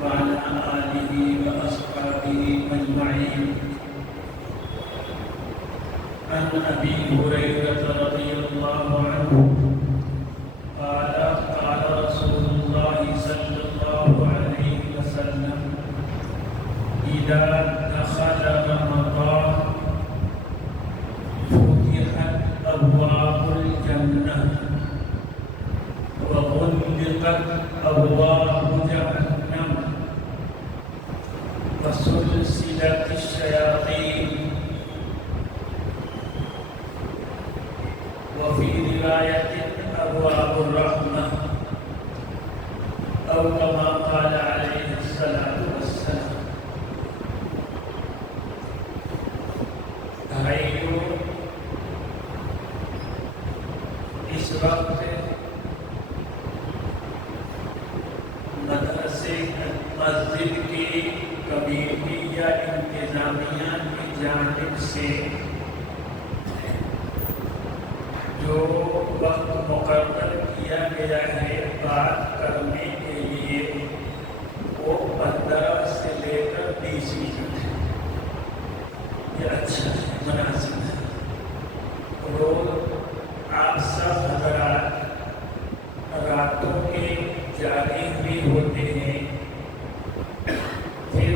وعلى آله وأصحابه أجمعين. عن أبي هريرة رضي الله عنه قال قال رسول الله صلى الله عليه وسلم إذا دخل رمضان فتحت أبواب الجنة وغلقت أبواب جهنم وسلسلت الشياطين وفي رواية أبواب الرحمة أو كما قال عليه الصلاة والسلام. بھائیو، اس وقت مدرسے مسجد کی کمیٹی یا انتظامیہ کی جانب سے جو وقت مقرر کیا گیا ہے بات کرنے کے لیے وہ 15 سے لے کر 20 منٹ ہے. یہ اچھا ہے، مناسب ہے. روز آپ سب حضرات راتوں کے جاگے بھی ہوتے ہیں، پھر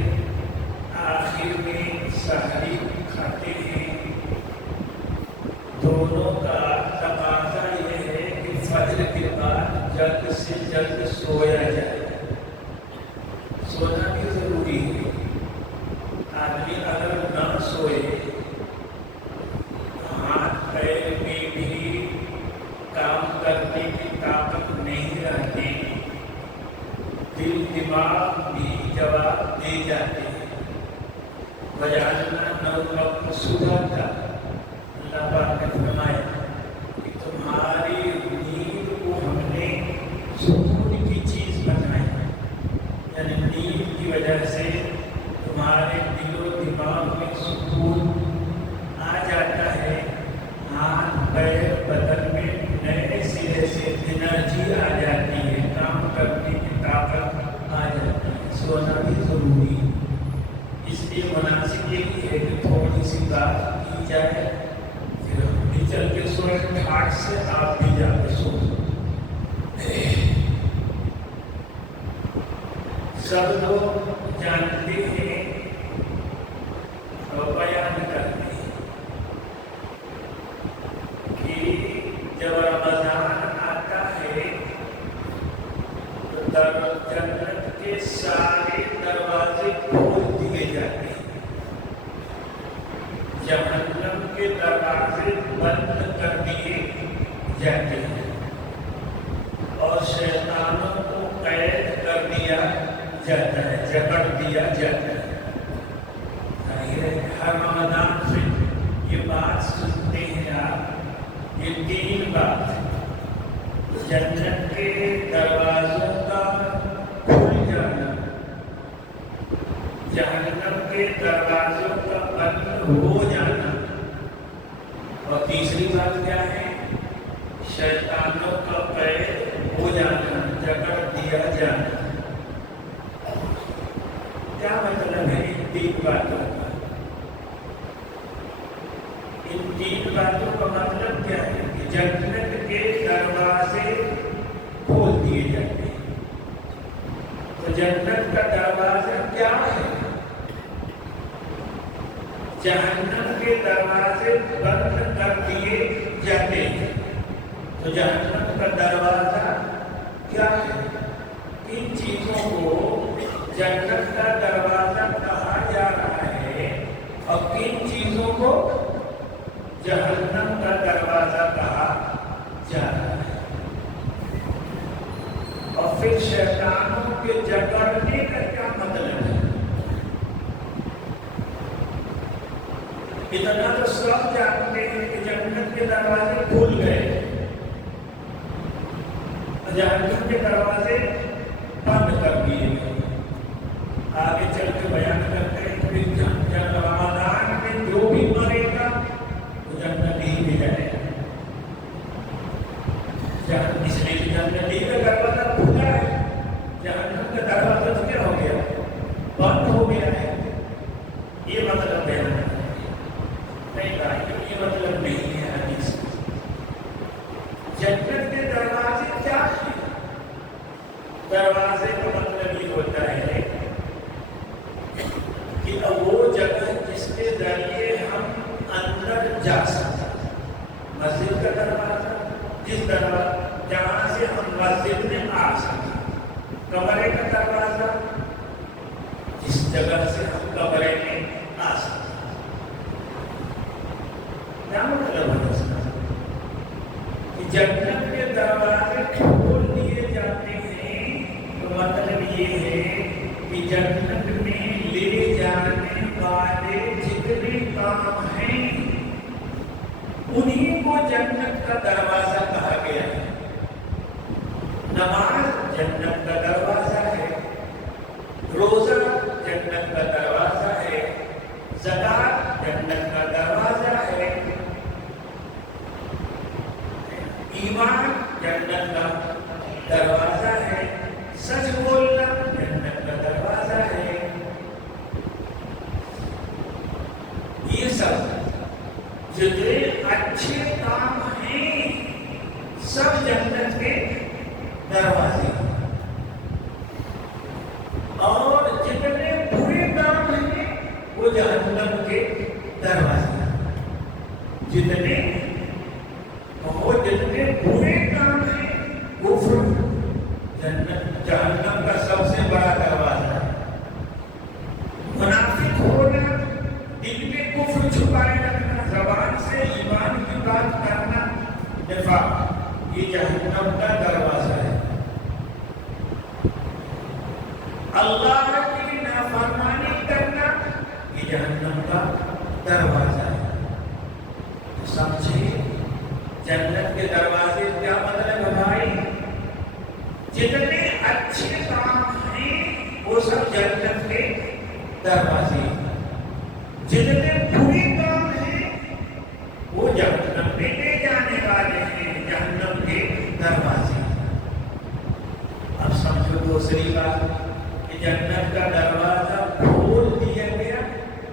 آخر میں سحری کھاتے ہیں. دونوں کا تقاضا یہ ہے کہ فجر کے بعد جلد سے جلد سویا جائے. سونا بھی ضروری ہے. آدمی اگر نہ سوئے ہاتھ پیر میں بھی کام کرنے کی طاقت نہیں رہتی، دل دماغ بھی جواب دے جاتے ہیں. وجعلنا نومکم سباتا، اللہ پاک نے فرمایا کہ تمہاری نیند کو ہم نے سکون کی چیز بنائی. یعنی نیند کی وجہ سے تمہارے دل و دماغ میں سکون آ جاتا ہے. ہاتھ پیر بدن میں نئے سرے سے انرجی آ جاتی ہے، کام کرنے کی طاقت آ جاتی ہے. سونا بھی ضروری ہے. اس لیے مناسب یہی ہے کہ تھوڑی سی بات کی جائے، پھر ہم بھی چل کے سوئے. ٹھاٹ سے آپ بھی جا کے سو. سب لوگ جانتے ہیں اور بیان کرتے ہیں کہ جب رمضان آتا ہے تو جنت کے سارے دروازے کھول دیے جاتے ہیں، جہنم کے دروازے بند کر دیے جاتے ہیں اور شیطانوں کو قید کر دیا جاتا ہے، جکڑ دیا جاتا ہے. ہر رمضان سے یہ بات سنتے ہیں آپ. یہ 3 بات: جنت کے دروازوں کا کھل جانا، جہنم کے دروازوں کا بند ہو جانا، اور تیسری بات کیا ہے؟ شیطانوں کا قید ہو جانا، جکڑ دیا جانا. کیا مطلب ہے ان 3 باتوں کا؟ ان 3 باتوں کا مطلب کیا ہے؟ کہ جنت کے دروازے کھول دیے جاتے ہیں. تو جنت کا دروازہ کیا ہے؟ جہنم کے دروازے بند کر دیے جاتے ہیں. تو جہنم کا دروازہ کیا ہے؟ ان چیزوں کو جنت کا دروازہ کہا جا رہا ہے اور کن چیزوں کو جہنم کا دروازہ کہا جا رہا ہے. اور پھر شیطانوں کے جکڑنے کا کیا مطلب ہے؟ اتنا تو سب جانتے ہیں کہ جنت کے دروازے کھل گئے، جہنم کے دروازے بند کر دیے گئے. آگے چل کے بیان کرتے ہیں کہ رمضان میں جو بھی مرے گا وہ جنت ہی میں جائے گا. کا دروازہ تو کیا ہو گیا؟ بند ہو گیا ہے. یہ مطلب ہے نہیں بھائی، یہ مطلب نہیں ہے حدیث. جنت کے دروازے کیا ہیں؟ دروازے کا مطلب یہ ہوتا ہے کہ وہ جگہ جس کے ذریعے ہم اندر جا سکتے ہیں. مسجد کا دروازہ جس دروازہ جہاں سے ہم مسجد میں آ سکتے ہیں. کمرے کا دروازہ جس جگہ سے ہم کمرے میں آ سکتے ہیں. کیا مطلب ہے اس کا؟ کہ جنت کے دروازے کھول دیے جاتے ہیں تو مطلب یہ ہے کہ جنت میں لے جانے والے جتنے کام ہیں انہیں کو جنت کا دروازہ کہا گیا ہے. نماز جنت کا دروازہ ہے، روزہ جنت کا دروازہ ہے، زکات جنت کا دروازہ ہے، ایمان جنت کا دروازہ ہے، سچ بولنا جنت کا دروازہ ہے. یہ سب جتنے اچھے کام ہیں سب جنت کے دروازے، اور جتنے برے کام ہیں وہ جہنم کے دروازے. جتنے برے کام ہیں کفر جہنم کا سب سے بڑا دروازہ ہے. منافق ہونا، دل میں کفر چھپائے رکھنا، زبان سے ایمان کی بات کرنا، نفاق، یہ جہنم کا دروازہ ہے. اللہ کی نافرمانی کرنا یہ جہنم کا دروازہ ہے. سمجھے جنت کے دروازے کیا مطلب ہے بھائی؟ جتنے اچھے کام ہیں وہ سب جنت کے دروازے، جتنے برے کام ہیں وہ جہنم میں لے جانے والے ہیں، جہنم کے دروازے. اب سمجھو دوسری بات کہ جنت کا دروازہ کھول دیا گیا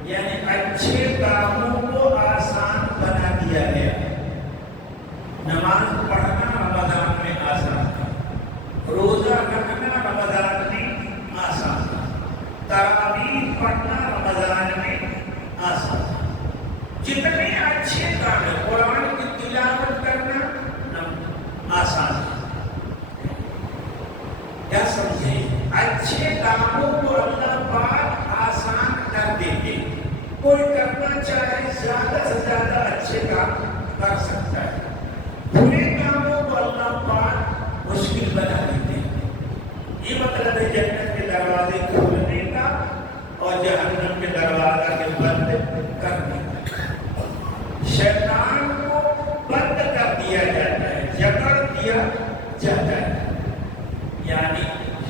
یعنی اچھے کاموں کو آسان بنا دیا گیا. نماز پڑھنا رمضان میں آسان تھا، روزہ رکھنا رمضان میں آسان تھا، تراویح پڑھنا رمضان میں آسان تھا. جتنے اچھے کام ہیں، قرآن کی تلاوت کرنا آسان ہے. کیا سمجھے؟ اچھے کاموں کو اللہ پاک آسان کر دیتے. کوئی کرنا چاہے زیادہ سے زیادہ اچھے کام کر سکتا ہے. برے کاموں کو اللہ پاک مشکل بنا دیتے. یہ مطلب ہے جنت کے دروازے کھولنے کا اور جہنم کے دروازہ کے بند کرنے کا. شیطان کو بند کر دیا جاتا ہے، جکڑ دیا جاتا ہے. یعنی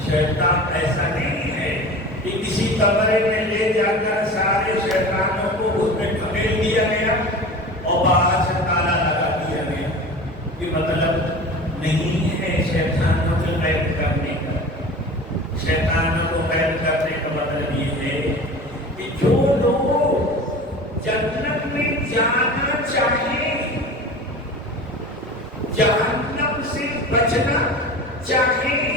شیطان ایسا نہیں ہے کہ کسی کمرے میں لے جا کر سارے شیطانوں کو اس میں ڈھکیل دیا گیا اور باہر سے تالا لگا دیا گیا. یہ مطلب نہیں ہے شیطانوں کو قید کرنے کا. شیطانوں کو قید کرنے کا مطلب یہ ہے کہ جو لوگ جنت میں جانا چاہیں، جہنم سے بچنا چاہیں،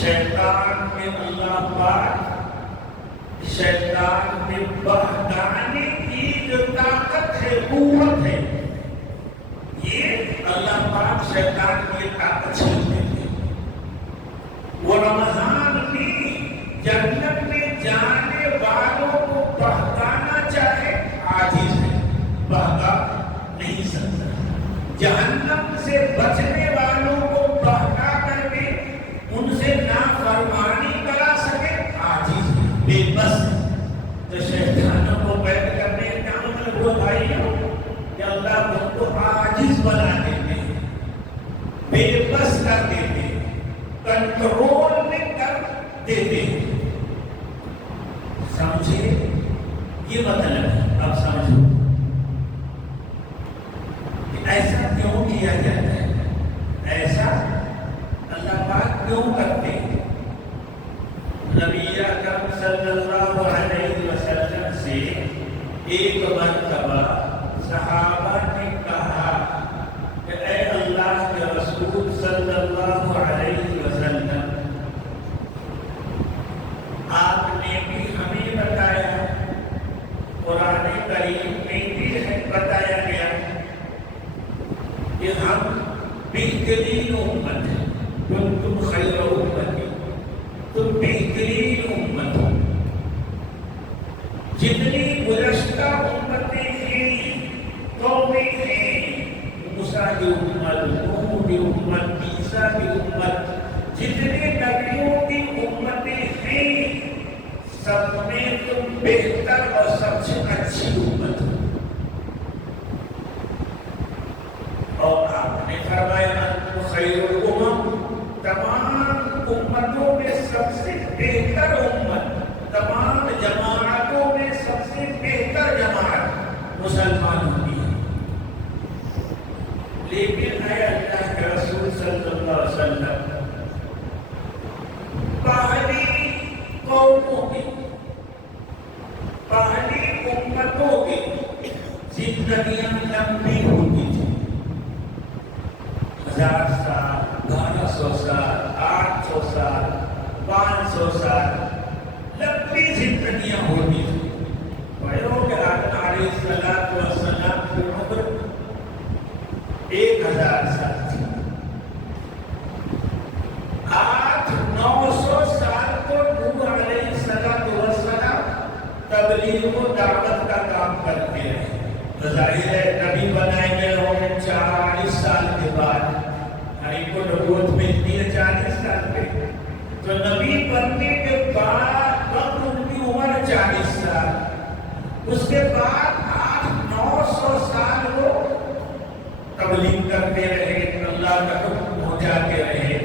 شیطان میں اللہ پاک شیطان میں بہکانے کی جو طاقت ہے، قوت ہے، یہ اللہ پاک شیطان کی طاقت چھین دیتے. وہ رمضان میں جنت میں جانے والوں کو بہکانا چاہے عاجز ہے، بہکا نہیں سکتا. جہنم سے بچنے والوں کو بہکا کر کے ان سے نافرمانی کرا سکے عاجز ہے، بے بس. تو شیطانوں کو قید کرنے کا مطلب وہ بھائیوں کہ اللہ ان کو عاجز بنا دیتے ہیں، بے بس کر دیتے ہیں، کنٹرول میں کر دیتے ہیں. سمجھے؟ یہ مطلب ہے. اب سمجھو کہ ایسا کیوں کیا جاتا ہے. ایسا اللہ پاک کیوں کرتے ہیں؟ نبی اکرم صلی اللہ علیہ وسلم سے ایک مرتبہ صحابہ نے کہا کہ اے اللہ کے رسول صلی اللہ علیہ وسلم، آپ نے بھی ہمیں بتایا، قرآن کریم میں بھی بتایا گیا کہ ہم بہترین امت ہیں، تم خیر امت، تم بہترین امت ہو۔ جتنی گزشتہ امتیں ہیں، قومیں ہیں، موسیٰ کی امت، نوح کی امت، عیسیٰ کی امت، جتنے نبیوں کی امتیں ہیں، سب میں تم بہتر اور سب سے اچھی امت ہو۔ اور آپ نے فرمایا خیر الامم، تمام امتوں میں سب سے بہتر امت، تمام جماعتوں میں سب سے بہتر جماعت مسلمان ہوتی ہے۔ لیکن اے اللہ کے رسول صلی اللہ علیہ وسلم، پہلی قوموں کی، پہلی امتوں کی زندگیاں لمبی ہوتی تھی، 1000 سال، 1200 سال، 800 سال، 500 سال، لمبی زندگیاں ہوتی تھی۔ بڑوں کے آدم علیہ السلام کی عمر 1000 سال تھی۔ 800-900 سال تو نوح علیہ السلام تبلیغ و دعوت کا کام کرتے رہے۔ ظاہر ہے نبی بنائے گئے ہوں گے 40 سال کے بعد، ہری کو نبوت ملتی ہے 40 سال پہ، تو نبی بننے کے بعد وقت ان کی عمر 40 سال، اس کے بعد 800-900 سال وہ تبلیغ کرتے رہے، اللہ کا حکم پہنچاتے رہے۔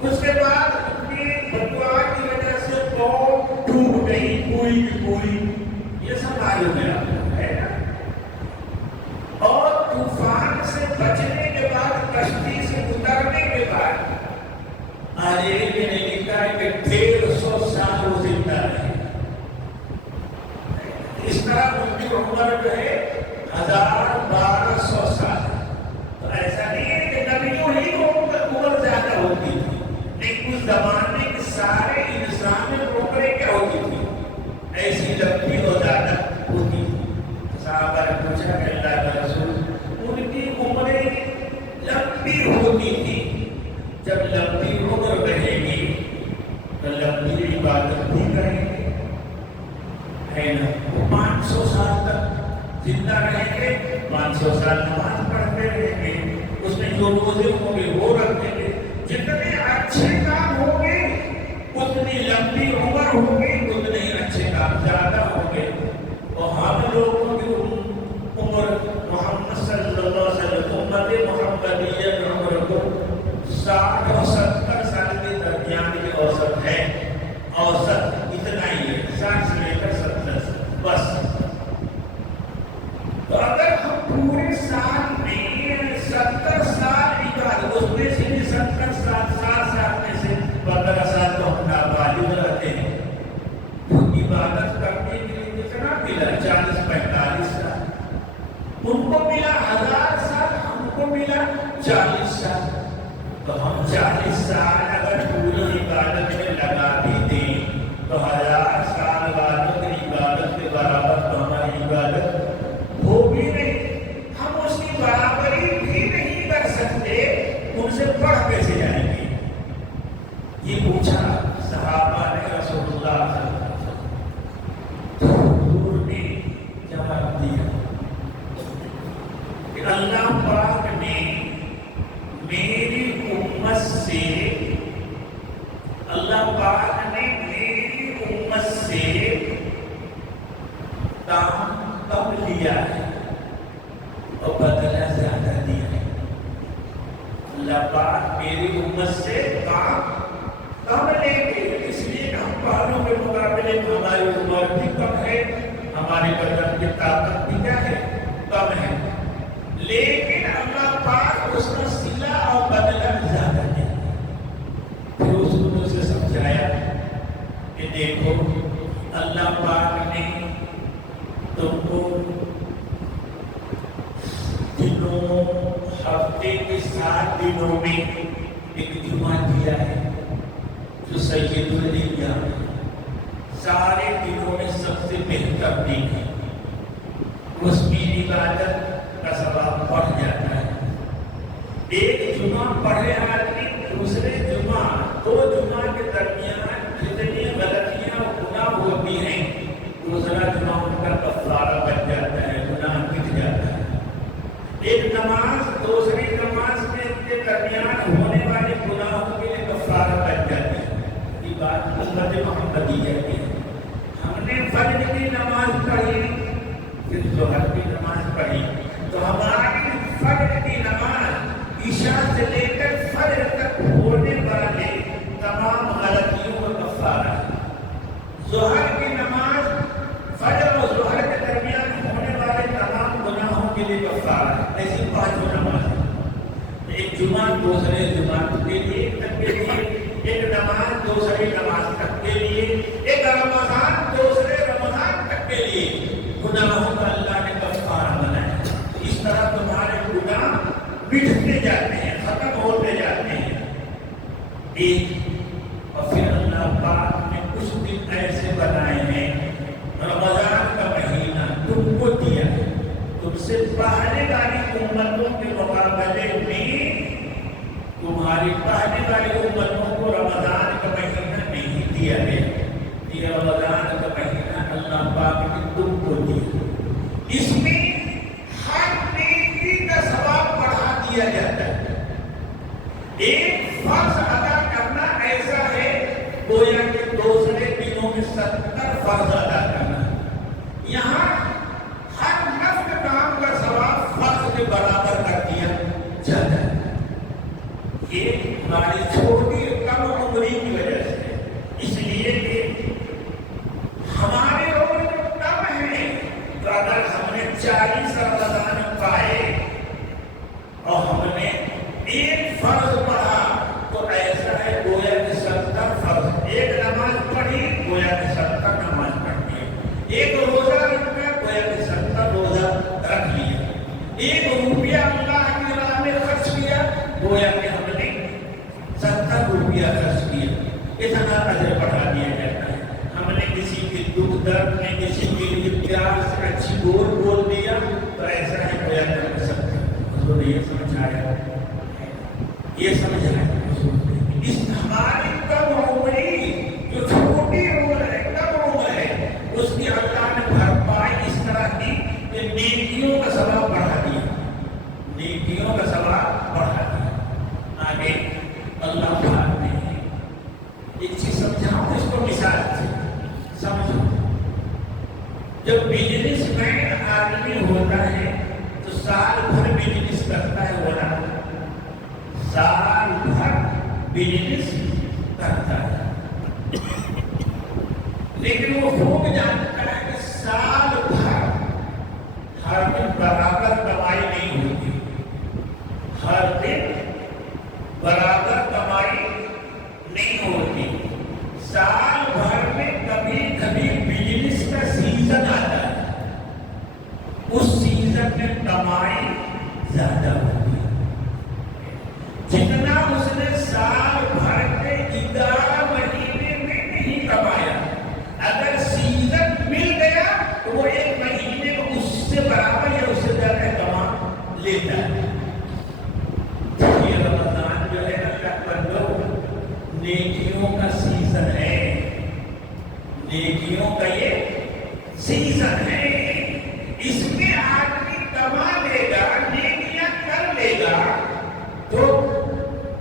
اس کے بعد اپنی بدعا کی وجہ سے قوم ڈوب گئی، پوری کی پوری، یہ سب معلوم ہے آپ کو، ہے نا؟ اور طوفان سے بچنے کے بعد، کشتی سے اترنے کے بعد، آج ایک نے لکھا ہے کہ 150 سال وہ زندہ رہے۔ اس طرح ان کی عمر جو ہے 1200 سال۔ تو ایسا نہیں ہے کہ نبیوں ہی کو عمر زیادہ ہوتی تھی، لیکن اس زمانے کے سارے انسان میں عمریں کیا ہوتی تھی؟ ایسی لمبی اور زیادہ ہوتی تھی۔ صحابہ نے پوچھا کہ اللہ کے رسول، ان کی عمریں لمبی ہوتی تھی، جب لمبی عمر رہے گی تو لمبی عبادت بھی کریں گے، ہے نا؟ 500 سال تک زندہ رہیں گے، 500 سال نماز پڑھتے رہیں گے، اس میں جو روزے ہوں گے وہ رکھیں گے، جتنے اچھے کام ہوں گے اتنی لمبی عمر ہوگی، اتنے اچھے کام زیادہ ہوں گے۔ اور ہم لوگوں کی عمر محمد صلی اللہ علیہ وسلم امت محمدیہ کی عمر کو 60 اور 70 سال کے درمیان کی اوسط ہے، اوسط اتنا ہی ہے، 60 سے لے کر 70 بس۔ تو اگر ہم پورے سال میں 70 سال عبادت، اس میں سے 70 سال، 60 سال میں سے 15 سال تو ہم نابالغ رہتے ہیں، تو عبادت کرنے کے لیے کتنا ملا؟ 40-45 سال۔ ان کو ملا 1000 سال، ہم کو ملا 40 سال۔ تو ہم 40 سال اگر پوری عبادت میں لگا بھی دیں تو 1000 سال والوں کی عبادت کے برابر تو ہماری عبادت ہو بھی نہیں، ہم اس کی برابری بھی نہیں کر سکتے، ان سے پڑھ کیسے جائیں گے؟ یہ پوچھا صحابہ نے رسول اللہ صلی اللہ علیہ وسلم، تو حضور نے جواب دیا کہ اللہ پاک نے میری امت سے، اللہ پاک نے میری امت سے کام کم لیا ہے اور بدلہ زیادہ دیا ہے۔ اللہ پاک میری امت سے کام کم لیں گے، اس لیے ہم پہلوں کے مقابلے میں ہماری عمر بھی کم ہے، ہماری بدن کی طاقت بھی کیا ہے؟ کم ہے، لیکن اللہ پاک اس کا صلہ اور بدلہ زیادہ دے۔ میں ایک جمعہ دیا ہے جو سیدُ الایام سارے دنوں میں سب سے بہتر دن ہے. اس میں عبادت کا ثواب بڑھ جاتا ہے. ایک جمعہ پڑھے آدمی دوسرے جمعہ دو جمعہ کے درمیان جتنی غلطیاں اور گناہ ہوتی ہیں دوسرا جمعہ ان کا کفارہ بن جاتا ہے, گناہ مٹ جاتا ہے. ایک نماز دوسری نماز کے درمیان ہونے والے گناہوں کے لیے کفارہ بن جاتی ہے. یہ بات امت محمدیہ کی ہے. ہم نے فجر کی نماز پڑھی پھر ظہر کی نماز پڑھی تو ہماری فجر کی نماز عشاء سے لے کر فجر تک ہونے والے تمام غلطیوں کا کفارہ ہے. ظہر کی نماز فجر اور ظہر کے درمیان ہونے والے تمام گناہوں کے لیے کفارہ ہے. ایسی 5 نماز ہے. ایک جمعہ دوسرے جمعہ کے لیے تک کے لیے, ایک نماز دوسری نماز تک کے لیے, ایک رمضان دوسرے رمضان تک کے لیے گناہوں کا اللہ نے کفارہ بنایا. اس طرح تمہارے گناہ مٹتے جاتے ہیں, ختم ہوتے جاتے ہیں. اور پھر اللہ پاک نے کچھ دن ایسے بنائے ہیں, رمضان کا مہینہ تم کو دیا ہے. تم سے پہلے والی امتوں کے مقابلے میں تمہاری پہلے والی امتوں کو رمضان کا مہینہ نہیں دیا گیا. یہ رمضان کا مہینہ اللہ پاک نے تم کو دیا. اس میں ہر نیکی کا ثواب بڑھا دیا جاتا ہے. ایک فرض ادا کرنا ایسا ہے گویا کہ دوسرے دنوں میں 70 فرض ادا کرنا. یہاں ہر نفل کام کا ثواب فرض کے برابر کر دیا جاتا ہے. یہ ہماری چھوٹی کم عمری کی وجہ سے, اس لیے کہ ہمارے عمر جو کم ہے تو اگر ہم نے 40 رمضان پائے اور ہم نے ایک فرض پڑھا تو ایسا ہے گویا کہ 70 فرض. ایک نماز پڑھی گویا کہ 70 نماز پڑھ لی. ایک روزہ رکھا گویا کہ 70 روزہ رکھ لیا. ایک روپیہ اللہ کی راہ میں خرچ کیا گویا کہ ہم نے 70 روپیہ خرچ کیا. اتنا اجر بڑھا دیا جاتا ہے. ہم نے کسی کے دکھ درد میں کسی کے لیے پیار سے اچھی بول دیا تو ایسا ہے گویا کہ ہم 70. حضور نے یہ سمجھایا, یہ سمجھایا. اس ہماری کم عمری جو چھوٹی عمر ہے, کم عمر ہے, اس کی اللہ نے بھرپائی اس طرح کی کہ نیکیوں کا ثواب بڑھا دیا. نیکیوں کا ثواب بڑھا دیا. آگے اللہ پاک نے ایک چیز سمجھاؤں, اس کو مثال سے سمجھو. جب بزنس مین آدمی ہوتا ہے تو سال بھر بزنس کرتا ہے, ہونا سال بھر بزنس کرتا ہے, لیکن وہ خوب جانتا ہے کہ سال بھر ہر دن برابر کمائی نہیں ہوتی. ہر دن برابر کمائی نہیں ہوتی. سال بھر میں کبھی کبھی بزنس کا سیزن آتا ہے, اس سیزن میں کمائی زیادہ ہوتی ہے. جتنا اس نے سال بھر کے 11 مہینے میں نہیں کمایا, اگر سیزن مل گیا تو وہ 1 مہینے میں اس سے برابر یا اس سے زیادہ کما لیتا ہے. یہ رمضان جو ہے اللہ بندو نیکیوں کا سیزن ہے. نیکیوں کا یہ سیزن ہے. اس میں آدمی کما لے گا, نیکیاں کر لے گا تو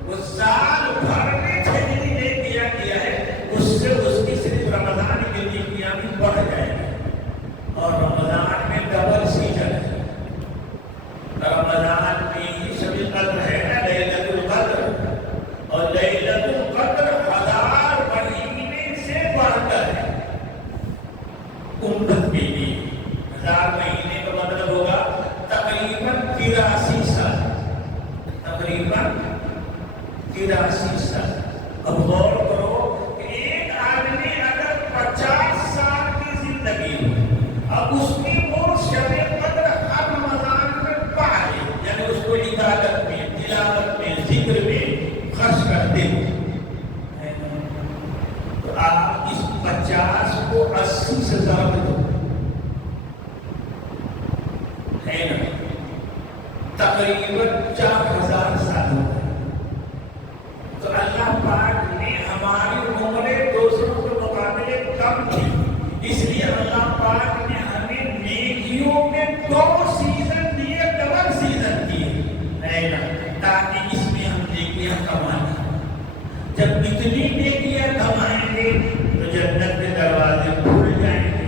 وہ سال بھر میں جتنی نیکیاں کیا ہے اس سے اس کی صرف رمضان کی نیکیاں بھی بڑھ جائیں گی. اور رمضان میں ڈبل سیزن ہے. رمضان میں ہی شب قدر ہے نا, لیلۃ القدر, اور لیلۃ القدر 1000 مہینے سے بڑھ کر ہے. امت کے لیے 1000 مہینے کا مطلب ہوگا تقریباً 83 سال. تقریباً 83 سال. اب غور کرو کہ ایک آدمی اگر 50 سال کی زندگی اب اس کی وہ شب قدر ہر رمضان میں پائے, یعنی اس کو عبادت میں, تلاوت میں, ذکر میں 80 سے زیادہ تو ہے نا، تقریباً 4000 سال ہو گئے. تو اللہ پاک نے ہماری عمریں دوسروں کے مقابلے کم تھی، اس لیے اللہ پاک نے ہمیں نیکیوں میں 2 سیزن دیے، ڈبل سیزن دیے ہے نا، تاکہ اس میں ہم نیکیاں کمائیں. جب اتنی نیکیاں کمائیں گے تو جنت کے دروازے کھل جائیں گے،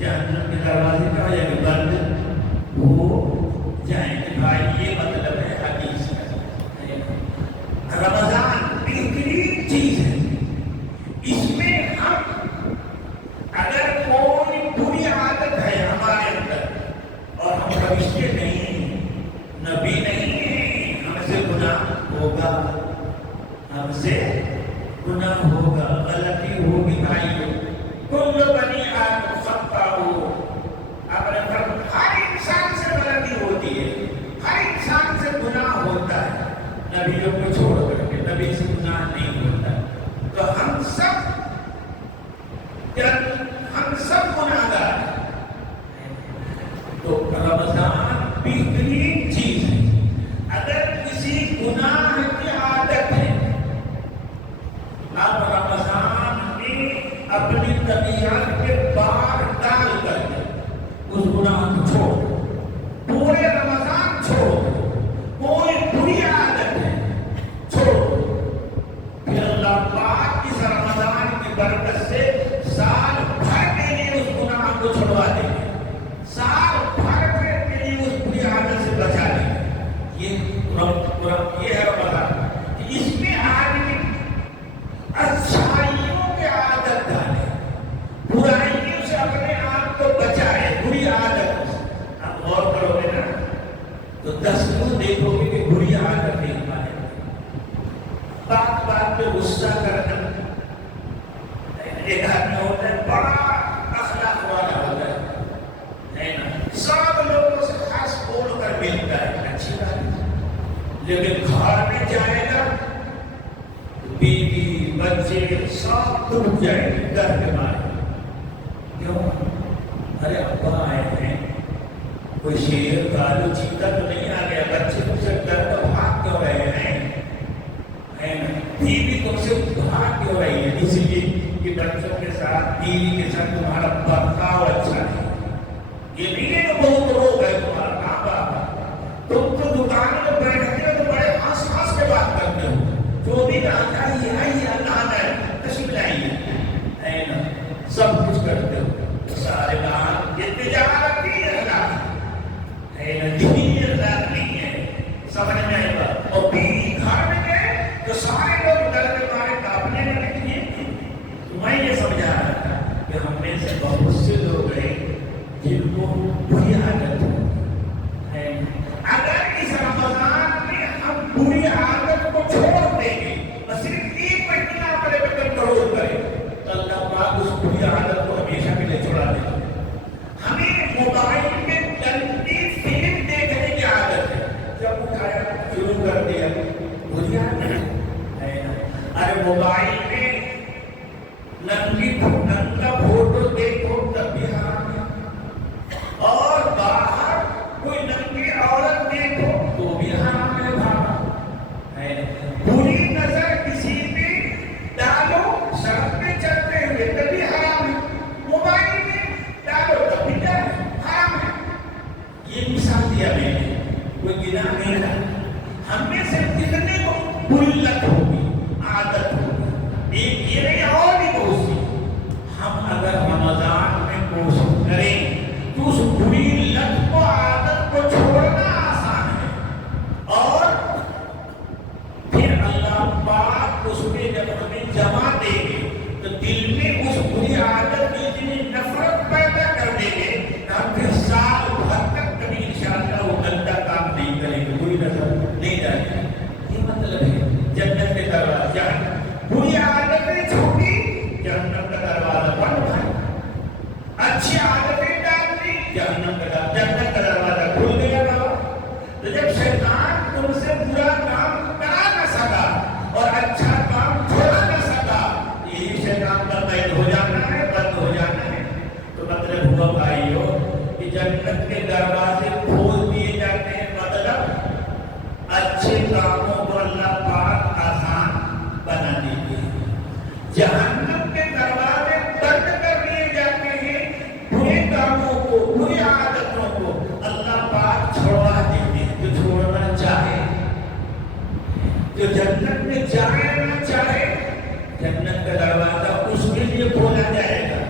جہنم کے دروازے کیا ہو جائیں گے؟ بند ہو جائیں گے. بھائی یہ مطلب ہے حدیث کا. رمضان بہترین چیز ہے، اس میں ہم اگر کوئی بری عادت ہے ہمارے اندر اور ہم فرشتے نہیں، نبی نہیں ہیں، ہم سے گناہ ہوگا، ہم سے گناہ ہوگا، غلطی ہوگی. بھائیو کل بنی آدم خطا ہو، ہر انسان سے غلطی ہوتی ہے، ہر انسان سے گناہ ہوتا ہے، نبیوں کو چھوڑ کر کے نبی سے گناہ نہیں ہوتا. تو ہم سب گناہگار ہیں. تو رمضان بہترین چیز ہے. اگر کسی گناہ کی عادت ہے، اب رمضان میں اپنی طبیعت کے باہر ڈال کر کے اس گناہ کو چھوڑ، پورے رمضان چھوڑ. کوئی بری عادت ہے چھوڑ، پھر اللہ پاک اس رمضان کی برکت سے سال بھر کے لیے اس گناہ کو چھڑوا دیں گے، سال بھر کے لیے اس بری عادت سے بچا لیں گے. یہ ہے رمضان. اس میں آدمی اچھائیوں کی عادت ڈالے، برائیوں سے اپنے آپ کو بچائے، بری عادت. اب غور کرو گے نا تو 10 لوگ دیکھو گے کہ بری عادت ہے ہمارے، بات بات پہ غصہ کرنا. ایک آدمی ہوتا ہے بڑا اخلاق والا ہوتا ہے نا، سب لوگوں سے خاص بول کر ملتا ہے، اچھی بات ہے. لیکن گھر میں جائے گا بیوی بچے سب ڈوب جائیں گے ڈر کے مارے. کیوں؟ ارے ابا آئے ہیں، کوئی شیر گالو چیتا تو نہیں آ گیا، بچے تم سے ڈر کر بھاگ کیوں رہے ہیں، بیوی تم سے بھاگ کیوں رہی ہے؟ اس لیے کہ بچوں کے ساتھ بیوی کے ساتھ تمہارا برتاؤ اچھا ہے. یہ نہیں ہے کہ بہت روگ ہے تمہارا، کہاں بات؟ تم تو دکان میں بیٹھتے ہو تو بڑے ہنس ہنس کے بات کرتے ہو، جو بھی کہا آئیے آئیے اللہ ہے تشریف لائیے ہے نا، سب کچھ کرتے ہو. سارے کام یہ تجارت کی اخلاق ہے نا، دینی اخلاق نہیں ہے. سمجھ میں آئے گا. اور بیوی گھر میں گئے تو سارے لوگ ڈر کے مارے کاپنے لگے. میں یہ سمجھا رہا تھا کہ ہم میں سے بہت سے لوگ ہیں جن کو بری عادت ہے. اگر اس رمضان میں ہم بری عادت کو چھوڑ دیں گے اور صرف 1 مہینہ پر کنٹرول کریں تو اللہ پاک اس بری عادت کو ہمیشہ کے لیے چھوڑا دے گا. ہمیں موبائل میں گندی فلم دیکھنے کی عادت ہے، جب اٹھایا شروع کر دیا بری عادت ہے. ارے موبائل میں ننگا فوٹو دیکھو تب بھی حرام ہے، اور باہر کوئی ننگی عورت دیکھو تو بھی حرام ہے. بری نظر کسی پہ ڈالو سڑک پہ چلتے ہوئے تبھی حرام ہے، موبائل میں ڈالو تبھی حرام ہے. یہ مثال دیا میں نے، کوئی گناہ نہیں تھا. ہم میں سے کتنے کو بری لت ہوگی، عادت ہوگی، ایک یہ نہیں اور بھی بہت سی. ہم اگر رمضان میں کوشش کریں تو اس بری لت کو، عادت کو چھوڑنا آسان ہے. اور پھر اللہ پاک اس میں جب ہمیں جمع دیں گے تو دل میں اس بری عادت کی اتنی نفرت پیدا کر دیں گے کہ ہم پھر سال بھر تک کبھی انشاءاللہ وہ گندا کام نہیں کریں گے، بری نظر نہیں ڈالیں گے. یہ مطلب ہے جنت کے دروازے، بری عادتیں چھوٹی جہنم کا دروازہ بند ہے، اچھی عادتیں ڈال دی جنت کا دروازہ کھل گیا. تو جب شیطان تم سے برا کام کرا نہ سکا اور اچھا کام چھوڑا نہ سکا، یہی شیطان کا قید ہو جانا ہے، بند ہو جانا ہے. جہنم کے دروازے بند کر دیے جاتے ہیں، برے کاموں کو، برے عادتوں کو اللہ پاک چھوڑا دیتے ہیں۔ جو چھوڑنا چاہے، جو جنت میں جانا نہ چاہے، جنت کا دروازہ اس کے لیے کھولا جائے گا۔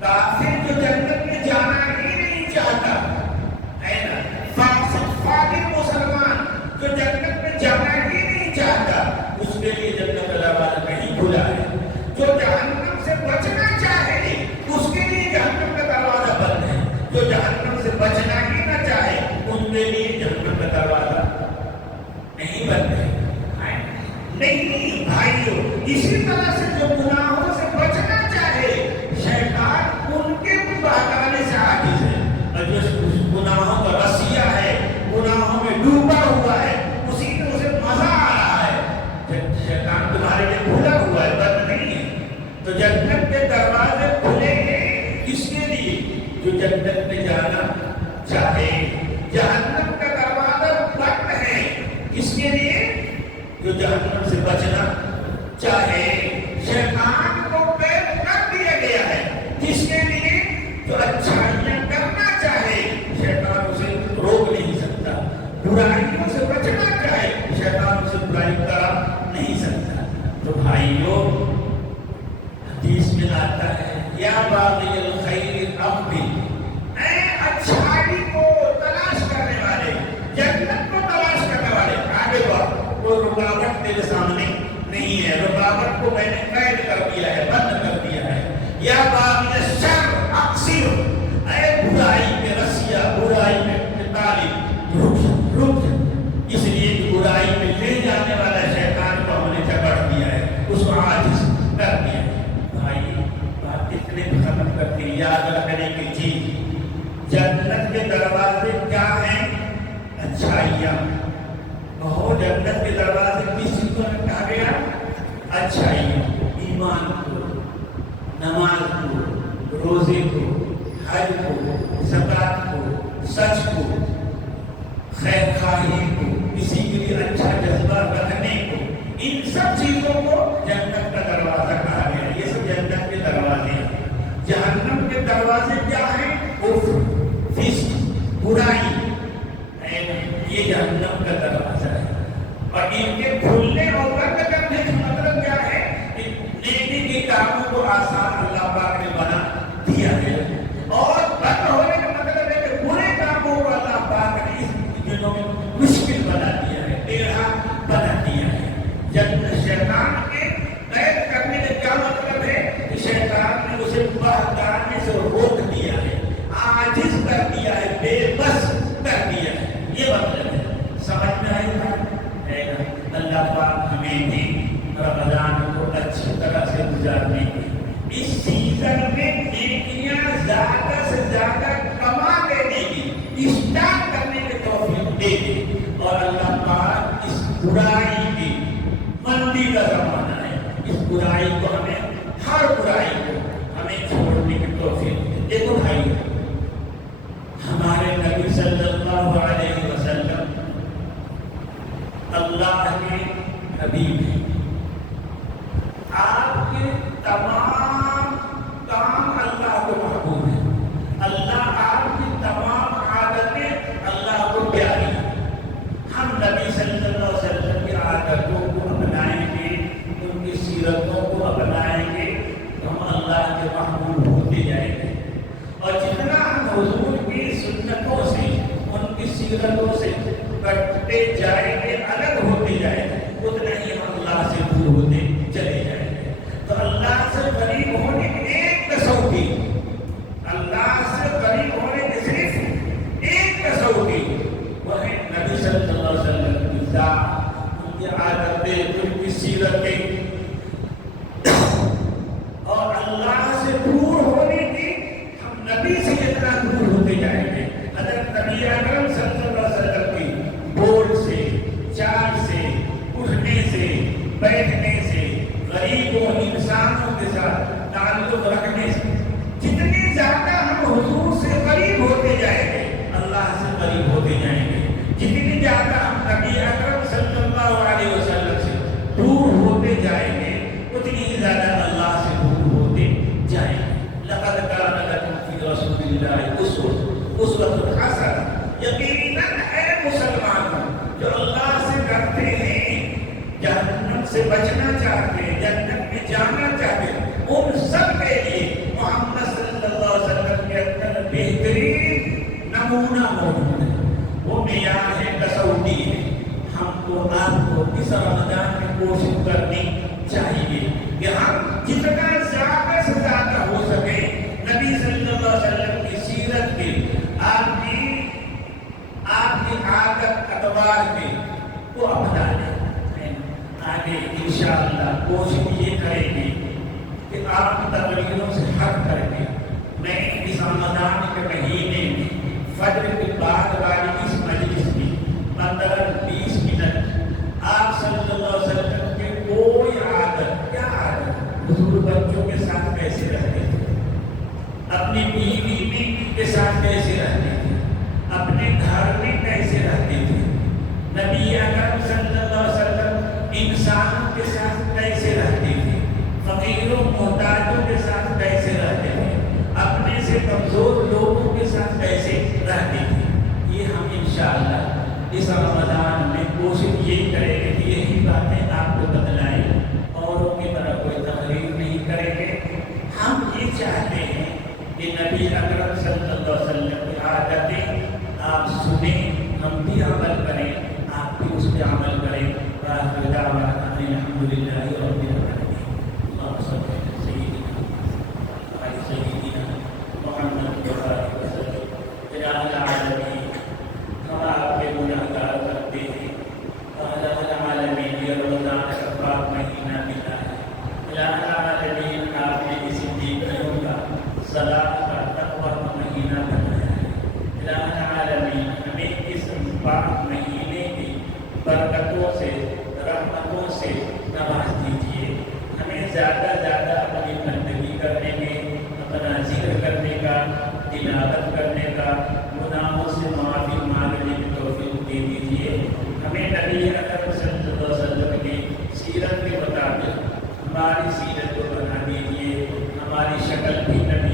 کافر جو جنت میں جانا ہی نہیں چاہتا ہے نا، فاسق فاجر مسلمان جو جنت میں جانا ہی نہیں چاہتا، اس کے لیے جنت کا دروازہ نہیں کھلا ہے۔ جو جہنم سے بچنا چاہے اس کے لیے جہنم کا دروازہ بند ہے۔ جو جہنم سے بچنا ہی نہ چاہے ان کے لیے جہنم کا دروازہ نہیں بند ہے۔ نہیں بھائیو، اسی طرح سے جو گناہوں سے بچنا چاہے، شیطان ان کے بہکانے سے عاجز ہے، اور جو گناہوں کا رسیا ہے، گناہوں میں ڈوبا ہوا ہے، اسی میں اسے مزہ آ رہا ہے۔ شیطان تمہارے لیے کھلا ہوا ہے، بند نہیں ہے۔ تو جنت کے دروازے کھلے ہیں کس کے لیے؟ جو جنت میں جانا چاہے۔ جہنم کا دروازہ بند ہے کس کے لیے؟ جو جہنم سے بچنا چاہے۔ شیطان کو قید کر دیا گیا ہے کس کے لیے؟ جو اچھائیاں کرنا چاہے، شیطان اسے روک نہیں سکتا۔ برائیوں سے بچنا چاہے، شیطان اسے برائی کرا نہیں سکتا۔ تو بھائیوں، حدیث میں آتا ہے، یا باغی الخیر اقبل، اے اچھائی کو تلاش کرنے والے، جنت کو تلاش کرنے والے، آگے بڑھ۔ کوئی رکاوٹ تیرے سامنے نہیں ہے، رکاوٹ کو میں نے قید کر دیا ہے، بند کر دیا ہے۔ یا باغی الشر اقصر، اے برائی کے رسیا، برائی کے طالب، رک جا۔ اس لیے کہ برائی میں لے جانے والا شیطان کو ہم نے جکڑ دیا ہے، اس کو عاجز کر دیا ہے۔ بھائی بات اتنے ختم کرتے ہیں، یاد رکھنے کی چیز، جنت کے دروازے کیا ہیں؟ اچھائیاں۔ بہت جنت کے دروازے کس چیز کو کہا گیا؟ اچھائیاں، ایمان کو، نماز کو، روزے کو، حج کو، زکات کو، سچ کو، خیر خواہی کو، کسی کے لیے اچھا جذبہ رکھنے کو، ان سب چیزوں کو جنت کا دروازہ کہا گیا۔ یہ سب جنت کے دروازے ہیں۔ جہنم کے دروازے کیا ہیں؟ کفر، فسق، برائی، یہ جہنم کا دروازہ ہے۔ اور ان کے کھلنے اور بند کرنے کا مطلب کیا ہے؟ کہ نیکی کے کاموں کو آسان اللہ پاک نے بنا دیا ہے، اور بند ہونے کا مطلب ہے کہ برے کاموں کو اللہ پاک نے اس دنوں میں مشکل بنا دیا ہے، ٹیڑھا بنا دیا ہے۔ جب شیطان کے قید کرنے کا کیا مطلب ہے؟ کہ شیطان نے اسے بہکانے سے روک دیا ہے، عاجز کر دیا ہے، بے بس کر دیا ہے۔ یہ مطلب ہے، سمجھ میں آئی بات؟ اللہ پاک ہمیں بھی رمضان کو اچھی طرح سے گزارنے کی، اس سیزن میں نیکیاں زیادہ سے زیادہ کما لینے کی، اسٹارٹ کرنے کی توفیق دے دے، اور اللہ پاک اس برائی کی، مندی کا زمانہ ہے، اس برائی کو ہمیں، ہر برائی کو ہمیں چھوڑنے کی توفیق دے۔ دیکھو بھائی، ہمارے نبی صلی اللہ علیہ وسلم اللہ کے حبیب ہیں۔ آپ کے تمام کام اللہ کو محبوب ہیں، اللہ آپ کی تمام عادتیں اللہ کو پیاری ہیں۔ ہم نبی صلی اللہ علیہ وسلم کی عادتوں کو اپنائیں گے، ان کی سیرتوں کو اپنائیں گے، تو ہم اللہ کے محبوب ہوتے جائیں گے۔ اور جتنا ہم حضور کی سنتوں سے، ان کی سیرتوں سے کٹتے جائیں گے، الگ ہوتے جائیں گے، اتنا ہی ہم اللہ سے دور ہوتے چلے جائیں گے۔ تو اللہ سے قریب ہونے کی ایک کسوٹی، اللہ سے قریب ہونے کی صرف ایک کسوٹی، وہ ہے نبی صلی اللہ علیہ وسلم کی ذات، ان کی عادتیں، ان کی سیرتیں۔ اور اللہ سے دور ہونے کی، ہم نبی سے اتنا دور ہوتے جائیں گے، حضرت نبی اکرم صلی اللہ علیہ وسلم کی بول سے، چال سے، اٹھنے سے، بیٹھنے سے، غریبوں انسانوں کے ساتھ تعلق رکھنے سے، جتنی زیادہ ہم حضور سے قریب ہوتے جائیں گے، اللہ سے قریب ہوتے جائیں گے۔ جتنی زیادہ ہم نبی اکرم صلی اللہ علیہ وسلم سے دور ہوتے جائیں گے، اتنی ہی زیادہ نمونہ موجود ہے، وہ معیار ہے، کسوٹی ہے۔ ہم کو آپ کو اس رمضان میں کوشش کرنی چاہیے کہ ہم جتنا زیادہ سے زیادہ ہو سکے نبی صلی اللہ علیہ وسلم کی سیرت کے، آپ کی عادت اتوار کے کو اپنا لیں۔ آگے انشاءاللہ کوشش یہ کریں گے کہ آپ تقریروں سے ہٹ کر کے میں اس رمضان کے مہینے میں فجر کے بعد والی اس مجلس میں 15-20 منٹ آپ صلی اللہ علیہ وسلم کے کوئی عادت، کیا عادت، حضور بچوں کے ساتھ کیسے رہتے تھے، اپنی بیوی کے ساتھ کیسے رہتے تھے، اپنے گھر میں کیسے رہتے تھے، نبی اکرم صلی اللہ علیہ وسلم انسانوں کے ساتھ کیسے رہتے تھے، فقیروں محتاجوں کے ساتھ کیسے رہتے تھے، اپنے سے کمزور لوگوں کے ساتھ کیسے رہتے تھے۔ یہ ہم انشاءاللہ اس رمضان میں کوشش یہ کریں گے کہ یہی باتیں آپ کو بتلائیں، اوروں کی طرح کوئی تقریر نہیں کریں گے۔ ہم یہ چاہتے ہیں کہ نبی اکرم صلی اللہ علیہ وسلم کی عادتیں آپ سنیں، ہم بھی عمل کریں، آپ بھی اس پہ عمل کریں۔ وآخر دعوانا ان الحمدللہ رب العالمین۔ اللہم صل علی سیدنا محمد وسلم۔ الہ العالمین، ہم آپ کے گناہگار کرتے ہیں، الہ العالمین یہ رمضان کا پاک مہینہ ملا ہے، الہ العالمین آپ نے اس نیکیوں کا، صلاح کا، تقویٰ کا مہینہ بنایا ہے، الہ العالمین ہمیں اس پاک مہینے کی برکتوں سے، رحمتوں سے نواز دیجیے، ہمیں زیادہ زیادہ اپنی بندگی کرنے میں، اپنا ذکر کرنے کا، تلاوت کرنے کا، گناہوں سے معافی مانگنے کی توفیق دے دیجیے، ہمیں نبی اکرم صلی اللہ علیہ وسلم کی سیرت کے مطابق ہماری سیرت کو بنا دیجیے، ہماری شکل بھی نبی